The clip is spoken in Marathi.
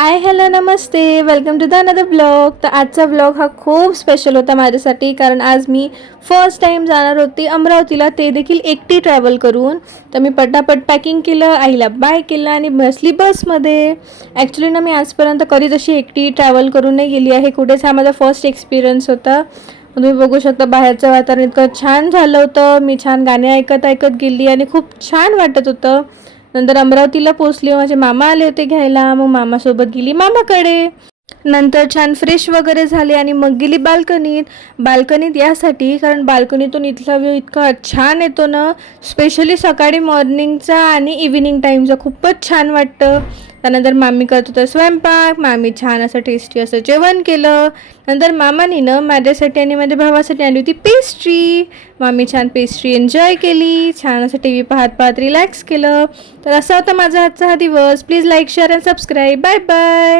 हाय हॅलो नमस्ते, welcome to the another blog. तर आजचा ब्लॉग हा खूप स्पेशल होता माझ्यासाठी, कारण आज मी फर्स्ट टाईम जाणार होती अमरावतीला, ते देखील एकटी ट्रॅव्हल करून. तर मी पटापट पॅकिंग केलं, आईला बाय केलं आणि बसली बसमध्ये. ॲक्च्युली ना मी आजपर्यंत कधीच अशी एकटी ट्रॅव्हल करून नाही गेली आहे कुठेच. हा माझा फर्स्ट एक्सपिरियन्स होता. तुम्ही बघू शकता बाहेरचं वातावरण इतकं छान झालं होतं. मी छान गाणे ऐकत ऐकत गेली आणि खूप छान वाटत होतं. नंतर अमरावतीला पोचले, माझे मामा आले होते घ्यायला. मग मामासोबत गेली मामाकडे. नंतर छान फ्रेश वगैरे झाले आणि मग गेली बाल्कनीत यासाठी, कारण बाल्कनीतून इथला व्ह्यू इतका छान येतो ना, स्पेशली सकाळी मॉर्निंगचा आणि इव्हिनिंग टाईमचा खूपच छान वाटतं. त्यानंतर मामी करत होतं स्वयंपाक. मामी छान असं टेस्टी असं जेवण केलं. नंतर मामानी ना माझ्यासाठी आणि माझ्या भावासाठी आणली होती पेस्ट्री. मामी छान पेस्ट्री एन्जॉय केली. छान असं टी व्ही पाहत पाहत रिलॅक्स केलं. तर असा होता माझा आजचा हा दिवस. Please like share and subscribe. Bye bye.